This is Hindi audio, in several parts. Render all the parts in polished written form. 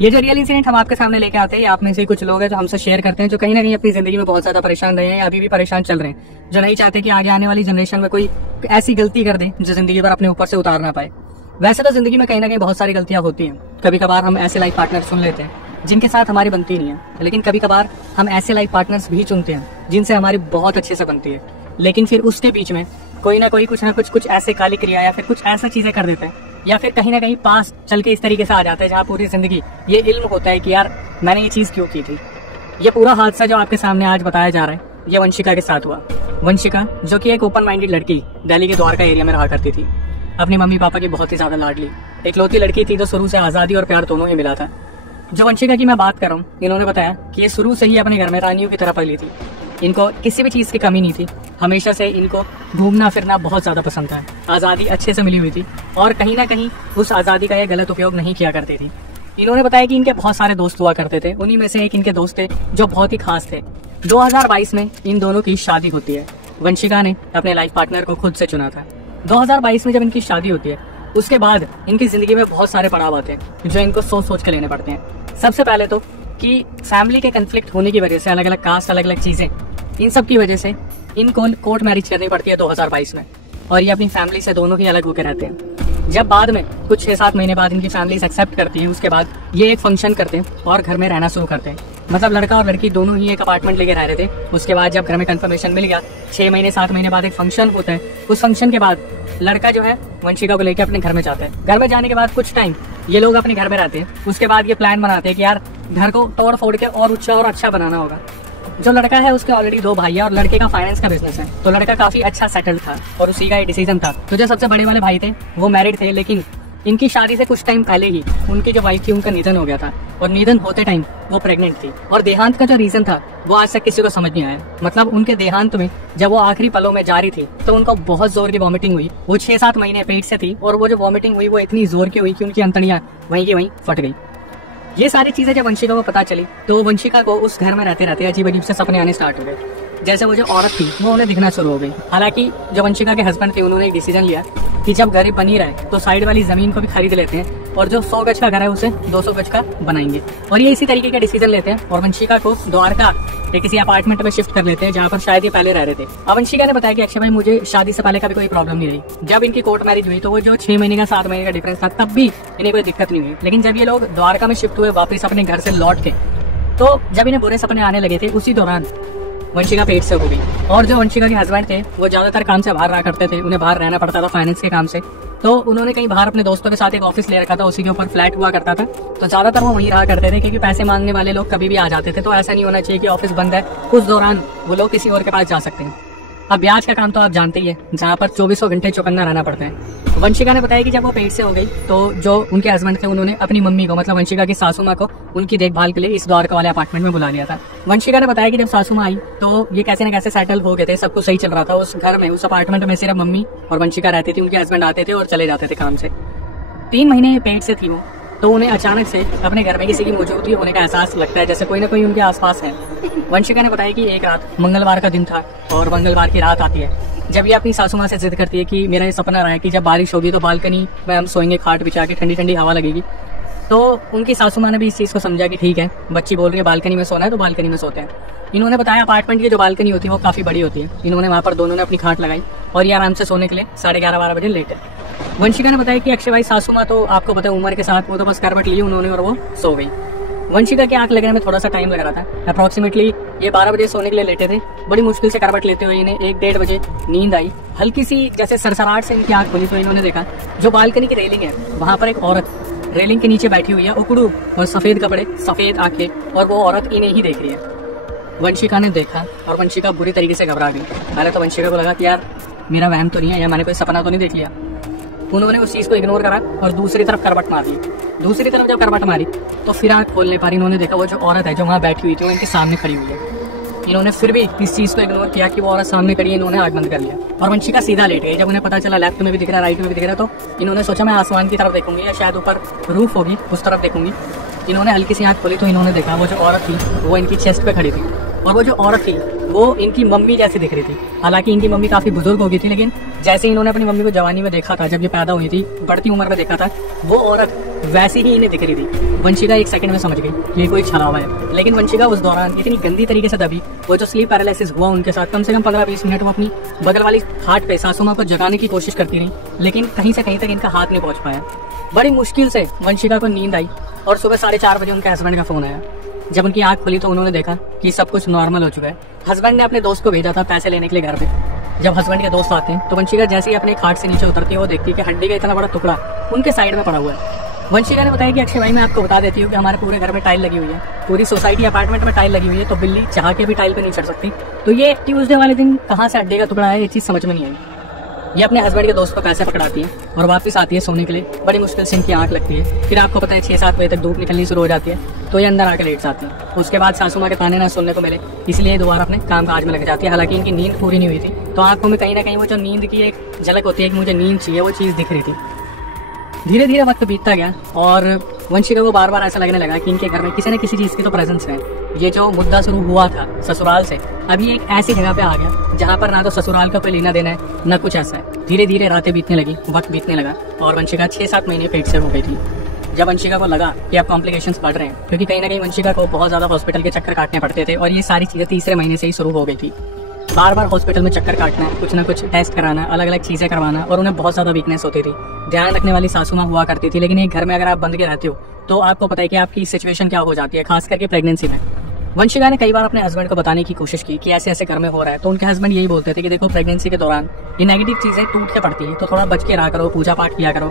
ये जो रियल इंसिडेंट हम आपके सामने लेके आते हैं, आप में से कुछ लोग हैं जो हमसे शेयर करते हैं, जो कहीं ना कहीं अपनी जिंदगी में बहुत ज्यादा परेशान रहे हैं या अभी भी परेशान चल रहे हैं, जो नहीं चाहते कि आगे आने वाली जनरेशन में कोई ऐसी गलती कर दे जो जिंदगी पर अपने ऊपर से उतार ना पाए। वैसे तो जिंदगी में कहीं ना कहीं बहुत सारी गलतियां होती हैं। कभी कभार हम ऐसे लाइफ पार्टनर चुन लेते हैं जिनके साथ हमारी बनती नहीं है, लेकिन कभी कभार हम ऐसे लाइफ पार्टनर्स भी चुनते हैं जिनसे हमारी बहुत अच्छे से बनती है, लेकिन फिर उसके बीच में कोई ना कोई कुछ ऐसे काली क्रिया या फिर कुछ ऐसा चीजें कर देते हैं, या फिर कहीं ना कहीं पास चल के इस तरीके से आ जाता है जहाँ पूरी जिंदगी ये इल्म होता है कि यार मैंने ये चीज क्यों की थी। ये पूरा हादसा जो आपके सामने आज बताया जा रहा है, ये वंशिका के साथ हुआ। वंशिका जो कि एक ओपन माइंडेड लड़की दिल्ली के द्वारका एरिया में रहा करती थी, अपनी मम्मी पापा की बहुत ही ज्यादा लाडली इकलौती लड़की थी, तो शुरू से आजादी और प्यार दोनों ही मिला था। जो वंशिका की मैं बात कर रहा हूँ, इन्होंने बताया कि ये शुरू से ही अपने घर में रानियों की तरह पली थी। इनको किसी भी चीज की कमी नहीं थी, हमेशा से इनको घूमना फिरना बहुत ज्यादा पसंद था, आजादी अच्छे से मिली हुई थी और कहीं ना कहीं उस आजादी का ये गलत उपयोग नहीं किया करती थी। इन्होंने बताया कि इनके बहुत सारे दोस्त हुआ करते थे, उन्हीं में से एक इनके दोस्त थे जो बहुत ही खास थे। 2022 में इन दोनों की शादी होती है। वंशिका ने अपने लाइफ पार्टनर को खुद से चुना था। 2022 में जब इनकी शादी होती है, उसके बाद इनकी जिंदगी में बहुत सारे पड़ाव आते हैं जो इनको सोच सोच के लेने पड़ते हैं। सबसे पहले तो कि फैमिली के कन्फ्लिक्ट होने की वजह से, अलग अलग कास्ट, अलग अलग चीजें, इन सब की वजह से इनको कोर्ट मैरिज करनी पड़ती है 2022 में, और ये अपनी फैमिली से दोनों ही अलग होकर रहते हैं। जब बाद में कुछ 6-7 महीने बाद इनकी फैमिली एक्सेप्ट करती है, उसके बाद ये एक फंक्शन करते हैं और घर में रहना शुरू करते हैं। मतलब लड़का और लड़की दोनों ही एक अपार्टमेंट लेके रह रहे थे। उसके बाद जब घर में कंफर्मेशन मिल गया, 6 महीने 7 महीने बाद एक फंक्शन होता है। उस फंक्शन के बाद लड़का जो है वंशिका को लेकर अपने घर में जाता है। घर में जाने के बाद कुछ टाइम ये लोग अपने घर में रहते हैं। उसके बाद ये प्लान बनाते हैं कि यार घर को तोड़ फोड़ के और ऊंचा और अच्छा बनाना होगा। जो लड़का है उसके ऑलरेडी 2 भाई है और लड़के का फाइनेंस का बिजनेस है, तो लड़का काफी अच्छा सेटल्ड था और उसी का ये डिसीजन था। तो जो सबसे बड़े वाले भाई थे वो मैरिड थे, लेकिन इनकी शादी से कुछ टाइम पहले ही उनकी जो वाइफ थी उनका निधन हो गया था, और निधन होते टाइम वो प्रेग्नेंट थी। और देहांत का जो रीजन था वो आज तक किसी को समझ नहीं आया। मतलब उनके देहांत में जब वो आखिरी पलों में जा रही थी तो उनको बहुत जोर की वॉमिटिंग हुई। वो 6-7 महीने पेट से थी और वो जो वॉमिटिंग हुई वो इतनी जोर की हुई कि उनकी अंतड़ियां वहीं की वहीं फट गई। ये सारी चीजें जब वंशिका को पता चली तो वंशिका को उस घर में रहते रहते अजीब अजीब से सपने आने स्टार्ट हो गए। जैसे वो जो औरत थी वो उन्हें दिखना शुरू हो गई। हालांकि जो वंशिका के हस्बैंड थे उन्होंने एक डिसीजन लिया कि जब घर बन ही रहे तो साइड वाली जमीन को भी खरीद लेते हैं और जो 100 गज का घर है उसे 200 गज का बनाएंगे। और ये इसी तरीके का डिसीजन लेते हैं और वंशिका को द्वारका के किसी अपार्टमेंट में शिफ्ट कर लेते हैं जहाँ पर शायद ये पहले रह रहे थे। अब वंशिका ने बताया कि अक्षय भाई मुझे शादी से पहले कभी कोई प्रॉब्लम नहीं रही। जब इनकी कोर्ट मैरिज हुई तो वो जो 6 महीने का 7 महीने का डिफरेंस था तब भी इन्हें कोई दिक्कत नहीं हुई। लेकिन जब ये लोग द्वारका में शिफ्ट हुए वापस अपने घर से लौट के, तो जब इन्हें बुरे सपने आने लगे थे उसी दौरान वंशिका पेट से हो गई। और जो वंशिका के हस्बैंड थे वो ज्यादातर काम से बाहर रहा करते थे, उन्हें बाहर रहना पड़ता था फाइनेंस के काम से। तो उन्होंने कहीं बाहर अपने दोस्तों के साथ एक ऑफिस ले रखा था, उसी के ऊपर फ्लैट हुआ करता था। तो ज्यादातर वो वहीं रहा करते थे क्योंकि पैसे मांगने वाले लोग कभी भी आ जाते थे। तो ऐसा नहीं होना चाहिए कि ऑफिस बंद है उस दौरान वो लोग किसी और के पास जा सकते हैं। अब ब्याज का काम तो आप जानते ही है, जहाँ पर 24 घंटे चौकन्ना रहना पड़ता है। वंशिका ने बताया कि जब वो पेट से हो गई तो जो उनके हस्बैंड थे उन्होंने अपनी मम्मी को, मतलब वंशिका की सासू माँ को, उनकी देखभाल के लिए इस द्वारका वाले अपार्टमेंट में बुला लिया था। वंशिका ने बताया कि जब सासू माँ आई तो ये कैसे न कैसे सेटल हो गए थे, सब कुछ सही चल रहा था। उस घर में, उस अपार्टमेंट में सिर्फ मम्मी और वंशिका रहती थी। उनके हस्बैंड आते थे और चले जाते थे काम से। 3 महीने पेट से थी वो, तो उन्हें अचानक से अपने घर में किसी की मौजूदगी होने का एहसास लगता है, जैसे कोई ना कोई उनके आसपास है। वंशिका ने बताया कि एक रात मंगलवार का दिन था और मंगलवार की रात आती है जब ये अपनी सासू माँ से जिद करती है कि मेरा ये सपना रहा है कि जब बारिश होगी तो बालकनी में हम सोएंगे, खाट बिछा के, ठंडी ठंडी हवा लगेगी। तो उनकी सासू माँ ने भी इस चीज को समझा कि ठीक है, बच्ची बोल रही है बालकनी में सोना है तो बालकनी में सोते हैं। इन्होंने बताया अपार्टमेंट की जो बालकनी होती है वो काफी बड़ी होती है। इन्होंने वहाँ पर दोनों ने अपनी खाट लगाई और ये आराम से सोने के लिए 11:30-12 बजे लेटे। वंशिका ने बताया कि अक्षय भाई सासू माँ तो आपको पता है उम्र के साथ, वो तो बस करवट ली उन्होंने और वो सो गई। वंशिका की आंख लगने में थोड़ा सा टाइम लग रहा था। अप्रोक्सीमेटली ये 12 बजे सोने के लिए लेटे थे। बड़ी मुश्किल से करवट लेते हुए इन्हें 1-1:30 बजे नींद आई। हल्की सी जैसे सरसराहट से इनकी आंख खुली तो इन्होंने देखा जो बालकनी की रेलिंग है वहां पर एक औरत रेलिंग के नीचे बैठी हुई है, उकड़ू और सफेद कपड़े, सफेद आंखें, और वो औरत इन्हें ही देख रही है। वंशिका ने देखा और वंशिका बुरी तरीके से घबरा गई। पहले तो वंशिका को लगा कि यार मेरा वहम तो नहीं है या मैंने कोई सपना तो नहीं देख लिया। उन्होंने उस चीज को इग्नोर करा और दूसरी तरफ करवट मार दी। दूसरी तरफ जब करवट मारी तो फिर आंख खोलने पर इन्होंने देखा वो जो औरत है जो वहाँ बैठी हुई थी वो इनके सामने खड़ी हुई है। इन्होंने फिर भी इस चीज को इग्नोर किया कि वो औरत सामने खड़ी है। इन्होंने आंख बंद कर लिया और वंशिका सीधा लेट गई। जब उन्हें पता चला लेफ्ट में भी दिख रहा, राइट में भी दिख रहा, तो इन्होंने सोचा मैं आसमान की तरफ देखूंगी या शायद ऊपर रूफ होगी उस तरफ देखूंगी। इन्होंने हल्की सी आंख खोली तो इन्होंने देखा वो जो औरत थी वो इनकी चेस्ट पे खड़ी थी और वो जो औरत थी वो इनकी मम्मी जैसी दिख रही थी। हालांकि इनकी मम्मी काफी बुजुर्ग हो गई थी, लेकिन जैसे इन्होंने अपनी मम्मी को जवानी में देखा था, जब ये पैदा हुई थी, बढ़ती उम्र में देखा था, वो औरत वैसी ही इन्हें दिख रही थी। वंशिका एक सेकंड में समझ गई कि ये कोई छलावा है, लेकिन वंशिका उस दौरान इतनी गंदी तरीके से दबी, वो जो स्लीप पैरालिसिस हुआ उनके साथ, कम से कम 15-20 मिनट वो अपनी बगल वाली खाट पे सासू माँ को जगाने की कोशिश करती रही, लेकिन कहीं से कहीं तक इनका हाथ नहीं पहुंच पाया। बड़ी मुश्किल से वंशिका को नींद आई और सुबह 4:30 बजे उनके हस्बैंड का फोन आया। जब उनकी आंख खुली तो उन्होंने देखा कि सब कुछ नॉर्मल हो चुका है। हस्बैंड ने अपने दोस्त को भेजा था पैसे लेने के लिए घर पे। जब हस्बैंड के दोस्त आते हैं तो वंशिका जैसे ही अपने खाट से नीचे उतरती है वो देखती है कि हड्डी का इतना बड़ा टुकड़ा उनके साइड में पड़ा हुआ है। वंशिका ने बताया कि अक्षय भाई, मैं आपको बता देती हूँ कि हमारे पूरे घर में टाइल लगी हुई है, पूरी सोसाइटी अपार्टमेंट में टाइल लगी हुई है, तो बिल्ली चाह के भी टाइल पे नहीं चढ़ सकती। तो ये ट्यूसडे वाले दिन कहाँ से हड्डी का टुकड़ा है, ये चीज समझ में नहीं आई। ये अपने हस्बैंड के दोस्त को पैसे पकड़ाती है और वापस आती है सोने के लिए। बड़ी मुश्किल से इनकी आंख लगती है। फिर आपको पता है 6-7 बजे तक धूप निकलनी शुरू हो जाती है, तो ये अंदर आकर लेट जाती है। उसके बाद सासू माँ के ताने ना सुनने को मिले, इसलिए दोबारा अपने काम काज में लग जाती है। हालांकि इनकी नींद पूरी नहीं हुई थी, तो आंखों में कहीं ना कहीं वो जो नींद की एक झलक होती है कि मुझे नींद चाहिए, वो चीज़ दिख रही थी। धीरे धीरे वक्त बीतता गया और वंशिका को बार बार ऐसा लगने लगा कि इनके घर में किसी न किसी चीज़ की तो प्रेजेंस है। ये जो मुद्दा शुरू हुआ था ससुराल से, अभी एक ऐसी जगह पे आ गया जहाँ पर ना तो ससुराल का कोई लेना देना है, ना कुछ ऐसा है। धीरे धीरे रातें बीतने लगी, वक्त बीतने लगा और वंशिका 6-7 महीने पेट से हो गई थी। जब वंशिका को लगा कि अब कॉम्प्लिकेशंस बढ़ रहे हैं, क्योंकि कहीं ना कहीं वंशिका को बहुत ज़्यादा हॉस्पिटल के चक्कर काटने पड़ते थे और ये सारी चीज़ें तीसरे महीने से ही शुरू हो गई थी। बार बार हॉस्पिटल में चक्कर काटना, कुछ ना कुछ टेस्ट कराना, अलग अलग चीज़ें करवाना, और उन्हें बहुत ज़्यादा वीकनेस होती थी। ध्यान रखने वाली सासू माँ हुआ करती थी, लेकिन एक घर में अगर आप बंद के रहते हो तो आपको पता है कि आपकी सिचुएशन क्या हो जाती है, खास करके प्रेगनेंसी में। वंशिका ने कई बार अपने हस्बैंड को बताने की कोशिश की कि ऐसे ऐसे घर में हो रहा है, तो उनके हस्बैंड यही बोलते थे कि देखो प्रेगनेंसी के दौरान ये नेगेटिव चीज़ें टूट के पड़ती है, तो थोड़ा बच के रहा करो, पूजा पाठ किया करो।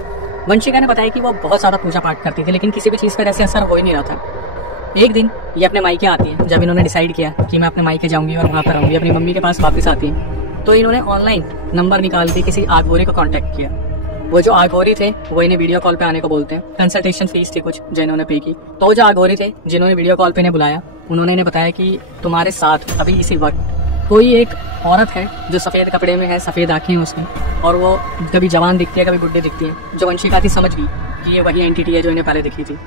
वंशिका ने बताया कि वो बहुत ज़्यादा पूजा पाठ करती थी, लेकिन किसी भी चीज़ पर ऐसे असर हो ही नहीं रहा था। एक दिन ये अपने मायके आती है, जब इन्होंने डिसाइड किया कि मैं अपने मायके जाऊंगी और वहाँ पर रहूंगी, अपनी मम्मी के पास वापस आती है, तो इन्होंने ऑनलाइन नंबर निकाल के किसी आगोरी को कांटेक्ट किया। वो जो आगोरी थे वो इन्हें वीडियो कॉल पे आने को बोलते हैं। कंसल्टेशन फीस थी कुछ जो इन्होंने पे की। तो जो आगोरी थे जिन्होंने वीडियो कॉल पे इन्हें बुलाया, उन्होंने इन्हें बताया कि तुम्हारे साथ अभी इसी वक्त कोई एक औरत है जो सफ़ेद कपड़े में है, सफ़ेद आँखें हैं उसकी, और वो कभी जवान दिखती है, कभी बुढ़ी दिखती है। जो वंशिका थी समझ गई कि ये वही एंटिटी है जो इन्हें पहले दिखी थी।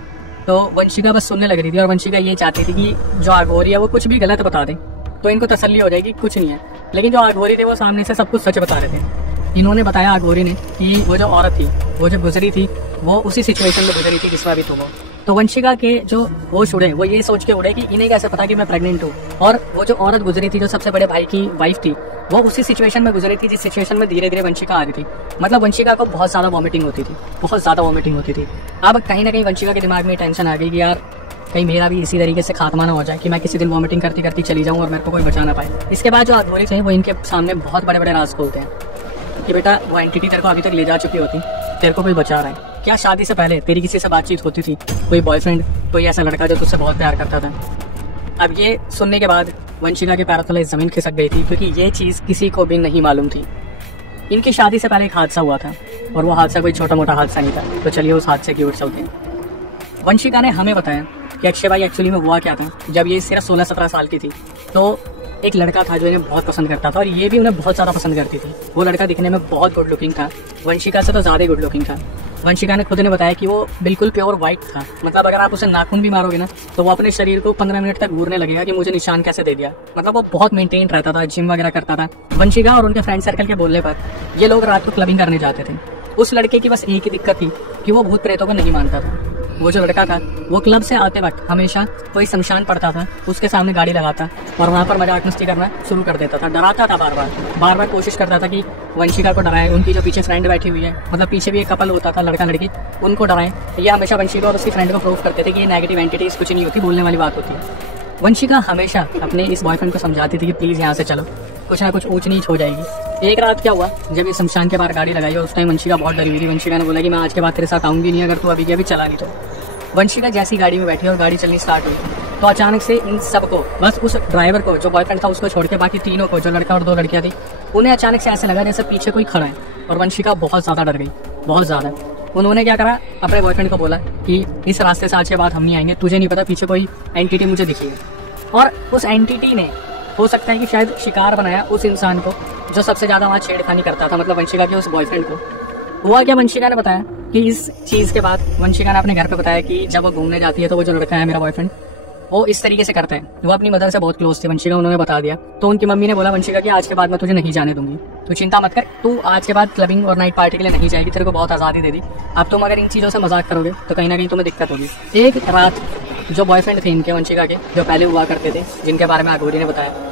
तो वंशिका बस सुनने लग रही थी और वंशिका ये चाहती थी कि जो आगोरी है वो कुछ भी गलत बता दे तो इनको तसल्ली हो जाएगी कुछ नहीं है। लेकिन जो आगोरी थे वो सामने से सब कुछ सच बता रहे थे। इन्होंने बताया आगोरी ने कि वो जो औरत थी, वो जो गुजरी थी, वो उसी सिचुएशन में गुजरी थी जिसमें भी तुम हो। तो वंशिका के जो होश उड़े, वो ये सोच के उड़े कि इन्हें कैसे पता कि मैं प्रेग्नेंट हूँ। और वो जो औरत गुजरी थी, जो सबसे बड़े भाई की वाइफ थी, वो उसी सिचुएशन में गुजरी थी जिस सिचुएशन में धीरे धीरे वंशिका आ रही थी। मतलब वंशिका को बहुत ज़्यादा वॉमिटिंग होती थी, बहुत ज़्यादा वॉमिटिंग होती थी। अब कहीं ना कहीं वंशिका के दिमाग में टेंशन आ गई कि यार कहीं मेरा भी इसी तरीके से खात्मा ना हो जाए कि मैं किसी दिन वॉमिटिंग करती करती चली जाऊँ और मेरे को कोई बचा ना पाए। इसके बाद जो आगोरी थे वो इनके सामने बहुत बड़े बड़े राज खोलते हैं कि बेटा वो एंटिटी तेरे को अभी तक ले जा चुकी होती, तेरे को कोई बचा रहा है क्या? शादी से पहले तेरी किसी से बातचीत होती थी, कोई बॉयफ्रेंड, कोई ऐसा लड़का जो तुझसे बहुत प्यार करता था? अब ये सुनने के बाद वंशिका के पैरों तले जमीन खिसक गई थी, क्योंकि ये चीज़ किसी को भी नहीं मालूम थी। इनकी शादी से पहले एक हादसा हुआ था और वो हादसा कोई छोटा मोटा हादसा नहीं था। तो चलिए उस हादसे की ओर चलते हैं। वंशिका ने हमें बताया कि अक्षय भाई एक्चुअली में हुआ क्या था। जब ये सिर्फ 16-17 साल की थी तो एक लड़का था जो इन्हें बहुत पसंद करता था और ये भी उन्हें बहुत ज़्यादा पसंद करती थी। वो लड़का दिखने में बहुत गुड लुकिंग था, वंशिका से तो ज़्यादा गुड लुकिंग था। वंशिका ने खुद ने बताया कि वो बिल्कुल प्योर वाइट था। मतलब अगर आप उसे नाखून भी मारोगे ना तो वो अपने शरीर को 15 मिनट तक घूरने लगेगा कि मुझे निशान कैसे दे दिया। मतलब वो बहुत मेंटेन रहता था, जिम वगैरह करता था। वंशिका और उनके फ्रेंड सर्कल के बोलने पर ये लोग रात को क्लबिंग करने जाते थे। उस लड़के की बस एक ही दिक्कत थी कि वो भूत प्रेतों को नहीं मानता था। वो जो लड़का था वो क्लब से आते वक्त हमेशा कोई शमशान पड़ता था, उसके सामने गाड़ी लगाता और वहाँ पर मजाक मस्ती करना शुरू कर देता था। डराता था, बार बार कोशिश करता था कि वंशिका को डराए। उनकी जो पीछे फ्रेंड बैठी हुई है, मतलब पीछे भी एक कपल होता था, लड़का लड़की, उनको डराए। ये हमेशा वंशिका और उसकी फ्रेंड को प्रूव करते थे कि ये नेगेटिव एंटिटीज कुछ नहीं होती, बोलने वाली बात होती है। वंशिका हमेशा अपने इस बॉयफ्रेंड को समझाती थी कि प्लीज़ यहाँ से चलो, कुछ ना कुछ ऊंच नीच हो जाएगी। एक रात क्या हुआ, जब ये शमशान के बाहर गाड़ी लगाई और उस टाइम वंशिका बहुत डरी हुई थी। वंशिका ने बोला कि मैं आज के बाद तेरे साथ आऊँगी नहीं अगर तू अभी के अभी चला नहीं तो। वंशिका जैसी गाड़ी में बैठी और गाड़ी चलनी स्टार्ट हुई तो अचानक से इन सबको, बस उस ड्राइवर को जो बॉयफ्रेंड था उसको छोड़ के बाकी तीनों को, जो लड़का और 2 लड़कियां थी, उन्हें अचानक से ऐसे लगा जैसे पीछे कोई खड़ा है। और वंशिका बहुत ज़्यादा डर गई, बहुत ज़्यादा। उन्होंने क्या करा, अपने बॉयफ्रेंड को बोला कि इस रास्ते से आज के बाद हम नहीं आएंगे, तुझे नहीं पता पीछे कोई एंटिटी मुझे दिखी है। और उस एंटिटी ने हो सकता है कि शायद शिकार बनाया उस इंसान को जो सबसे ज़्यादा वहाँ छेड़खानी करता था, मतलब वंशिका के उस बॉयफ्रेंड को। हुआ क्या, वंशिका ने बताया कि इस चीज़ के बाद वंशिका ने अपने घर पे बताया कि जब वो घूमने जाती है तो वो जो लड़का है मेरा बॉयफ्रेंड, वो इस तरीके से करते हैं। वो अपनी मदर से बहुत क्लोज थे वंशिका, उन्होंने बता दिया। तो उनकी मम्मी ने बोला वंशिका कि आज के बाद मैं तुझे नहीं जाने दूंगी, तू चिंता मत कर, तू आज के बाद क्लबिंग और नाइट पार्टी के लिए नहीं जाएगी, तेरे को बहुत आज़ादी दे दी। अब तुम अगर इन चीज़ों से मजाक करोगे तो कहीं ना कहीं तुम्हें दिक्कत होगी। एक रात जो बॉयफ्रेंड थे इनके वंशिका के, जो पहले हुआ करते थे, जिनके बारे में अघोरी ने बताया,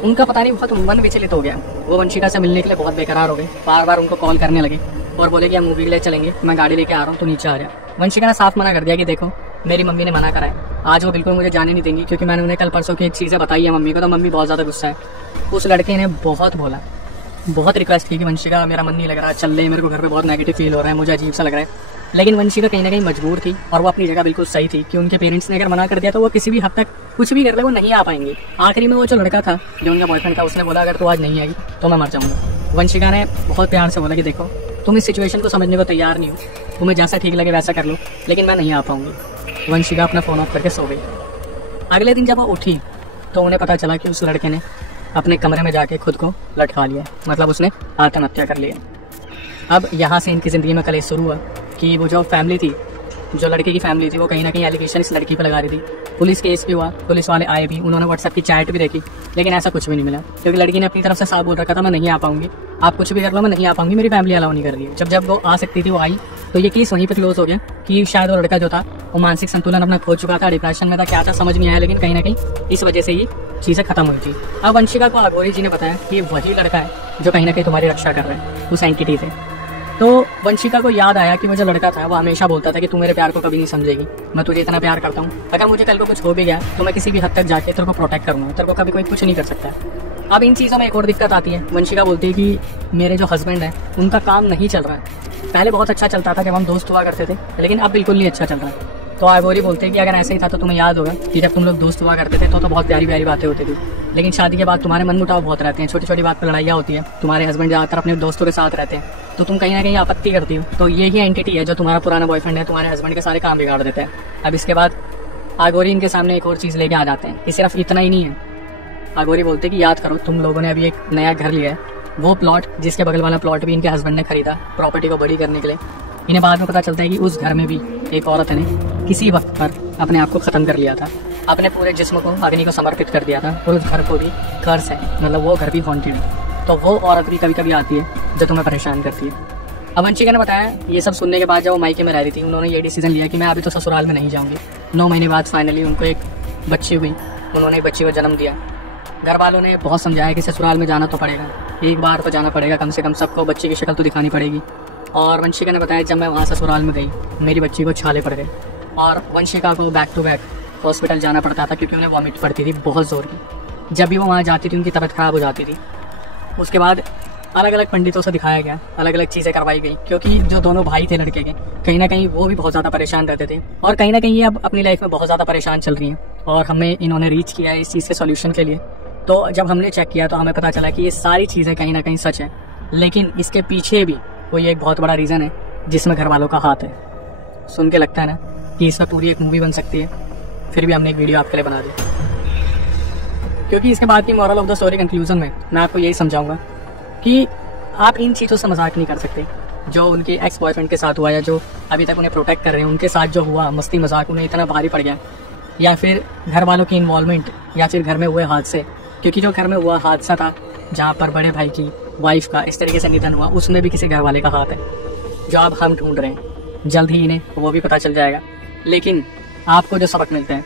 उनका पता नहीं बहुत मन विचलित हो गया। वो वंशिका से मिलने के लिए बहुत बेकरार हो गए, बार बार उनको कॉल करने लगे और बोले कि हम मूवी के लिए चलेंगे, मैं गाड़ी लेके आ रहा हूँ, तो नीचे आ जा। वंशिका ने साफ मना कर दिया कि देखो मेरी मम्मी ने मना करा है, आज वो बिल्कुल मुझे जाने नहीं देंगी, क्योंकि मैंने उन्हें कल परसों की चीज़ें बताई है मम्मी को, तो मम्मी बहुत ज़्यादा गुस्सा है। उस लड़के ने बहुत बोला, बहुत रिक्वेस्ट की कि वंशिका मेरा मन नहीं लग रहा, चल ले, मेरे को घर पे बहुत नेगेटिव फील हो रहा है, मुझे अजीब सा लग रहा है। लेकिन वंशिका कहीं ना कहीं मजबूर थी और वो अपनी जगह बिल्कुल सही थी कि उनके पेरेंट्स ने अगर मना कर दिया तो वो किसी भी हद तक कुछ भी कर ले, वो नहीं आ पाएंगे। आखिरी में वो जो लड़का था जो उनका बॉयफ्रेंड था, उसने बोला अगर तू आज नहीं आई तो मैं मर जाऊँगा। वंशिका ने बहुत प्यार से बोला कि देखो तुम इस सिचुएशन को समझने को तैयार नहीं हो, तुम्हें जैसा ठीक लगे वैसा कर लो, लेकिन मैं नहीं आ पाऊंगी। वंशिका अपना फ़ोन ऑफ करके सो गई। अगले दिन जब वो उठी तो उन्हें पता चला कि उस लड़के ने अपने कमरे में जाके खुद को लटका लिया, मतलब उसने आत्महत्या कर लिया। अब यहाँ से इनकी ज़िंदगी में कलेश शुरू हुआ कि वो जो फैमिली थी, जो लड़के की फैमिली थी, वो कहीं ना कहीं एलिगेशन इस लड़की पर लगा रही थी। पुलिस केस भी हुआ, पुलिस वाले आए भी, उन्होंने व्हाट्सएप की चैट भी देखी, लेकिन ऐसा कुछ भी नहीं मिला, क्योंकि लड़की ने अपनी तरफ से साफ बोल रखा था मैं नहीं आ पाऊंगी, आप कुछ भी कर लो मैं नहीं आ पाऊंगी, मेरी फैमिली अलाउ नहीं कर रही है। जब वो आ सकती थी वो आई, तो ये केस वहीं पर क्लोज हो गया कि शायद वो लड़का जो था वो मानसिक संतुलन अपना खो चुका था, डिप्रेशन में था, क्या था समझ नहीं आया, लेकिन कहीं ना कहीं इस वजह से ही चीज़ें खत्म हुई थी। अब वंशिका को अघोरी जी ने बताया कि वही लड़का है जो कहीं ना कहीं तुम्हारी रक्षा कर रहा है उस एंटिटी से। तो वंशिका को याद आया कि वो जो लड़का था वो हमेशा बोलता था कि तू मेरे प्यार को कभी नहीं समझेगी, मैं तुझे इतना प्यार करता हूँ, अगर मुझे कल को कुछ हो भी गया तो मैं किसी भी हद तक जाके तेरे को प्रोटेक्ट करूँगा, तेरे को कभी कोई कुछ नहीं कर सकता। अब इन चीज़ों में एक और दिक्कत आती है। वंशिका बोलती है कि मेरे जो हस्बैंड है उनका काम नहीं चल रहा है, पहले बहुत अच्छा चलता था जब हम दोस्त हुआ करते थे, लेकिन अब बिल्कुल नहीं अच्छा चल रहा है। तो अघोरी बोलते हैं कि अगर ऐसे ही था तो तुम्हें याद होगा कि जब तुम लोग दोस्त हुआ करते थे तो बहुत प्यारी प्यारी बातें होती थी, लेकिन शादी के बाद तुम्हारे मनमुटाव बहुत रहते हैं, छोटी छोटी बात पर लड़ाइयाँ होती है, तुम्हारे हस्बैंड ज़्यादातर अपने दोस्तों के साथ रहते हैं, तो तुम कहीं ना कहीं आपत्ति करती हो। तो यही एंटिटी है जो तुम्हारा पुराना बॉयफ्रेंड है, तुम्हारे हस्बैंड के सारे काम बिगाड़ देता है। अब इसके बाद अघोरी इनके सामने एक और चीज़ लेके आ जाते हैं कि सिर्फ इतना ही नहीं है। अघोरी बोलते हैं कि याद करो तुम लोगों ने अभी एक नया घर लिया है, वो प्लॉट जिसके बगल वाला प्लॉट भी इनके हस्बैंड ने खरीदा प्रॉपर्टी को बड़ी करने के लिए। इन्हें बाद में पता चलता है कि उस घर में भी एक औरत ने किसी वक्त पर अपने आप को ख़त्म कर लिया था, अपने पूरे जिस्म को अग्नि को समर्पित कर दिया था, और उस घर को भी कर्स है, मतलब वो घर भी हॉन्टेड है। तो वो औरत भी कभी कभी आती है जो तुम्हें परेशान करती है। अब वंशिका ने बताया ये सब सुनने के बाद जब वो मायके में रह रही थी, उन्होंने ये डिसीजन लिया कि मैं अभी तो ससुराल में नहीं जाऊँगी। 9 महीने बाद फाइनली उनको एक बच्ची हुई, उन्होंने एक बच्ची को जन्म दिया। घर वालों ने बहुत समझाया कि ससुराल में जाना तो पड़ेगा, एक बार तो जाना पड़ेगा, कम से कम सबको बच्ची की शक्ल तो दिखानी पड़ेगी। और वंशिका ने बताया जब मैं वहाँ ससुराल में गई मेरी बच्ची को छाले पड़ गए और वंशिका को बैक टू बैक हॉस्पिटल जाना पड़ता था क्योंकि उन्हें वॉमिट पड़ती थी बहुत ज़ोर की। जब भी वो वहाँ जाती थी उनकी तबीयत ख़राब हो जाती थी। उसके बाद अलग अलग पंडितों से दिखाया गया, अलग अलग चीज़ें करवाई गई, क्योंकि जो दोनों भाई थे लड़के के कहीं ना कहीं वो भी बहुत ज़्यादा परेशान रहते थे और कहीं ना कहीं ये अब अपनी लाइफ में बहुत ज़्यादा परेशान चल रही हैं और हमें इन्होंने रीच किया है इस चीज़ के सॉल्यूशन के लिए। तो जब हमने चेक किया तो हमें पता चला कि ये सारी चीज़ें कहीं ना कहीं सच है, लेकिन इसके पीछे भी कोई एक बहुत बड़ा रीज़न है जिसमें घर वालों का हाथ है। सुन के लगता है ना कि इसमें पूरी एक मूवी बन सकती है, फिर भी हमने एक वीडियो आपके लिए बना दी, क्योंकि इसके बाद की moral of the story conclusion में मैं आपको यही समझाऊंगा कि आप इन चीज़ों से मजाक नहीं कर सकते। जो उनके एक्स बॉयफ्रेंड के साथ हुआ या जो अभी तक उन्हें प्रोटेक्ट कर रहे हैं उनके साथ जो हुआ मस्ती मजाक उन्हें इतना भारी पड़ गया, या फिर घर वालों की इन्वॉल्वमेंट, या फिर घर में हुए हादसे, क्योंकि जो घर में हुआ हादसा था जहाँ पर बड़े भाई की वाइफ का इस तरीके से निधन हुआ, उसमें भी किसी घर वाले का हाथ है जो अब हम ढूंढ रहे हैं। जल्द ही इन्हें वो भी पता चल जाएगा। लेकिन आपको जो सबक मिलते हैं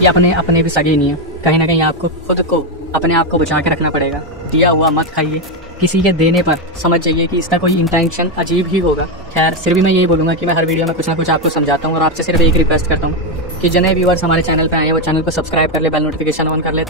ये अपने भी सगे नहीं है, कहीं ना कहीं आपको खुद को अपने आप को बचा के रखना पड़ेगा। दिया हुआ मत खाइए, किसी के देने पर समझ जाइए कि इसका कोई इंटेंशन अजीब ही होगा। खैर फिर भी मैं यही बोलूँगा कि मैं हर वीडियो में कुछ ना कुछ आपको समझाता हूँ और आपसे सिर्फ एक रिक्वेस्ट करता हूँ कि जितने व्यूअर्स हमारे चैनल पर आए हैं वो चैनल को सब्सक्राइब कर ले, बेल नोटिफिकेशन ऑन कर ले।